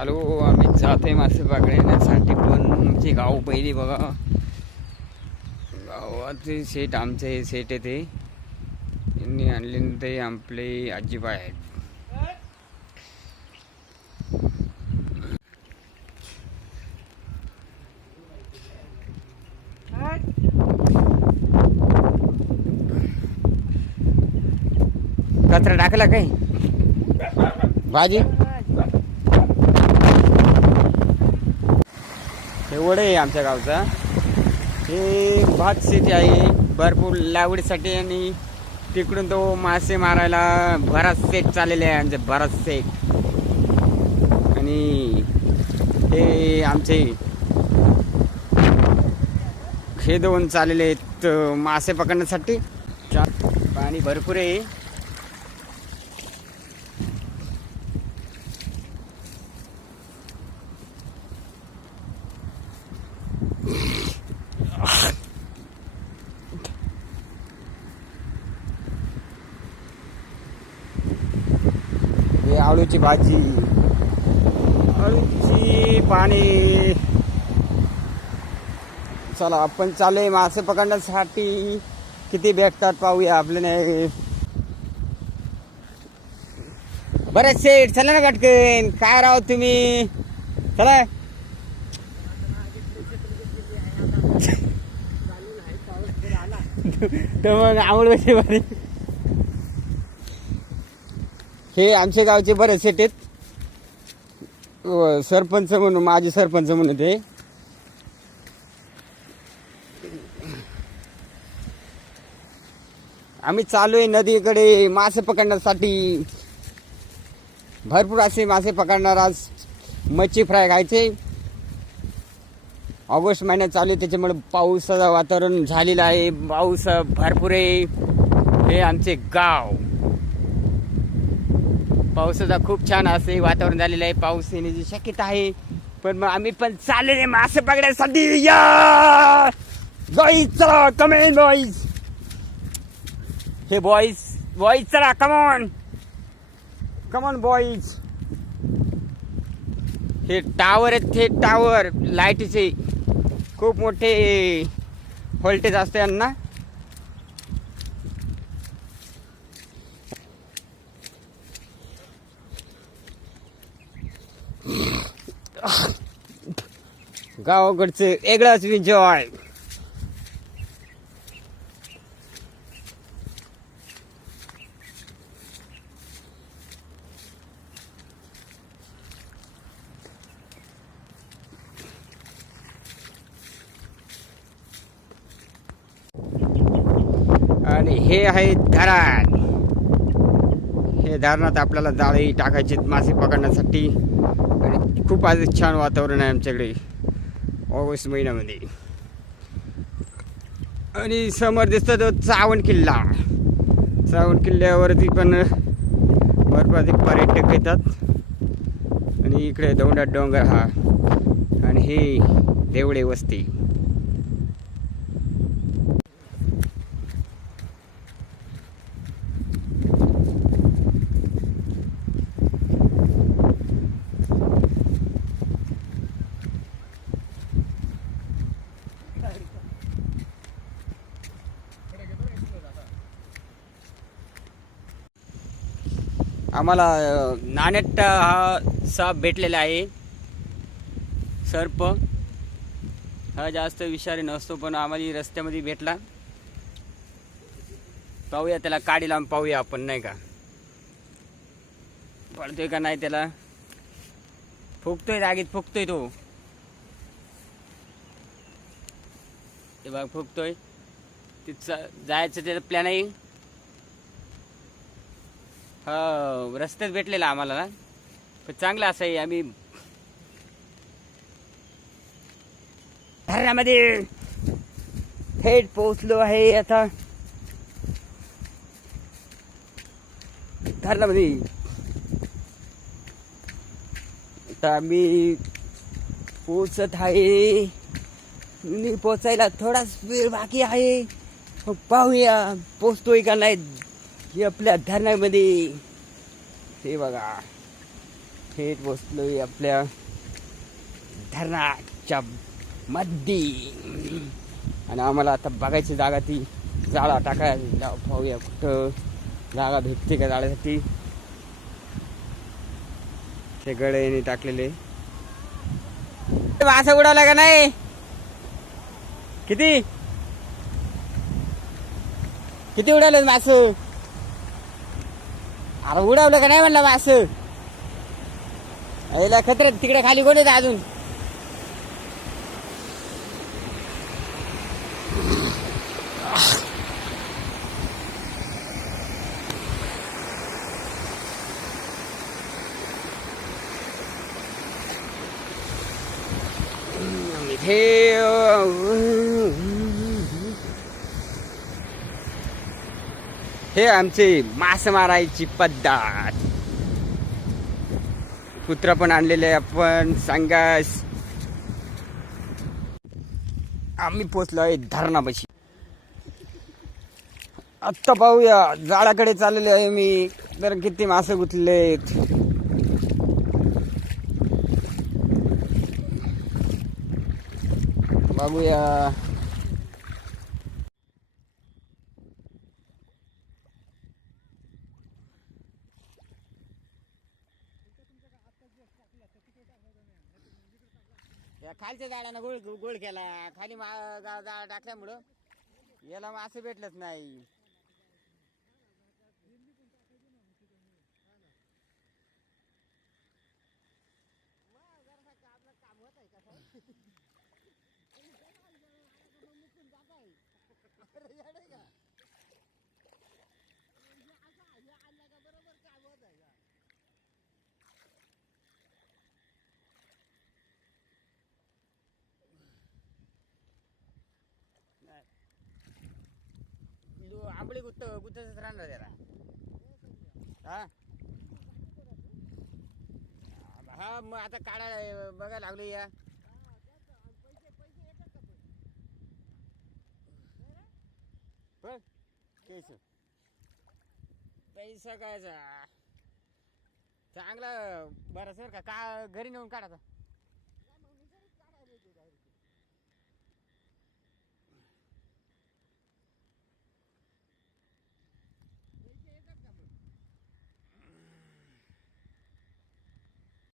Hello आम्ही जात आहे मासे पकडण्यासाठी पण आमची गाव पहिली बघा. गावाचे सेट आमचे सेट आहे ते. यांनी आणले ते आपले आजीबा आहेत कचरा टाकला काय? भाजी? वडे आहे आमच्या गावचा. हे भात शेती आहे. भरपूर लावडीसाठी आणि तिकडून तो मासे मारायला बराच सेट चाललेले आहे आमचे बराच सेट आणि हे आमचे हे दोन चाललेले आहेत मासे पकडण्यासाठी. पाणी भरपूर आहे. हे आळूची भाजी. आळूची पाणी. चला आपण चालू मासे पकडण्यासाठी. किती भेटतात पाहूया आपल्याला. बरं शेठ चला ना गटकन. काय राव तुम्ही? चला. तर मग आवड बरी हे आमच्या गावचे बरेच सेट आहेत. सरपंच म्हणून माझे सरपंच म्हणून ते. आम्ही चालू आहे नदीकडे मासे पकडण्यासाठी. भरपूर असे मासे पकडणार आज. मच्छी फ्राय खायचे. ऑगस्ट महिन्यात चालू आहे त्याच्यामुळे पावसाचं वातावरण झालेलं आहे. पाऊस भरपूर आहे. हे आमचे गाव. पावसाचा खूप छान असे वातावरण झालेलं आहे. पाऊस येण्याची शक्यता आहे. पण मग आम्ही पण चाललेले मासे पकडायसाठी या! बॉईज चला come on boys hey boys boys चला come on come on boys हे टावर आहेत हे टावर लाईटीचे खूप मोठे व्होल्टेज असते यांना. गावाकडचे वेगळाच विजय आणि हे आहे धरण. हे धरणात आपल्याला जाळी टाकायची मासे पकडण्यासाठी. आणि खूप आज छान वातावरण आहे आमच्याकडे. ऑगस्ट महिन्यामध्ये आणि समोर दिसतो तो चावण किल्ला. चावण किल्ल्यावरती पण भरपूर अधिक पर्यटक येतात. आणि इकडे दौंडात डोंगर हा. आणि हे देवळे वस्ती. आम्हाला अ, हा साप भेटलेला आहे. सर्प. हा जास्त विषारी नसतो पण आम्हाला रस्त्यामध्ये भेटला. पाहूया त्याला काडी लावून पाहूया आपण नाही का? पडतोय का नाही त्याला? फुकतोय जागेत फुकतोय तो. ते बघ फुकतोय. तिथं जायचं त्याचा प्लॅन आहे. हो रस्त्यात भेटलेला आम्हाला ना. पण चांगलं असं आहे आम्ही धरणामध्ये थेट पोहोचलो आहे आता. धरणामध्ये. आता आम्ही पोचत आहे. मी पोचायला थोडाच वेळ बाकी आहे. पाहूया पोचतोय का नाही. हे आपल्या धरणामध्ये हे बघा. थेट बसलो आपल्या धरणाच्या मध्ये. आणि आम्हाला आता बघायची जागा ती जाळा टाकायला पाहूया कुठं जागा भेटते का जाळ्यासाठी. ते गळे टाकलेले. मासा उडाला का नाही? किती? किती उडाले मास अरे उडवलं का नाही म्हणलं मास याला खतर तिकडे खाली कोण येतं अजून? इथे हे आमचे मासे मारायची पद्धत. कुत्रा पण आणलेले आपण सांगास. आम्ही पोचलो आहे धरणापाशी. आत्ता पाहूया जाळाकडे चाललेले आहे मी. तर किती मासे गुतलेत बघूया. खालच्या झाडानं गोळ गोळ केला. खाली मा जाळा टाकल्यामुळं याला मासे भेटलंच नाही. इथं कपडे गुत्त गुत्तच राहणार त्याला हा? हा मग आता काढायला बघायला लागलो या. पण पैसे पैसा कायचा? चांगला बरं सर का घरी नेऊन काढा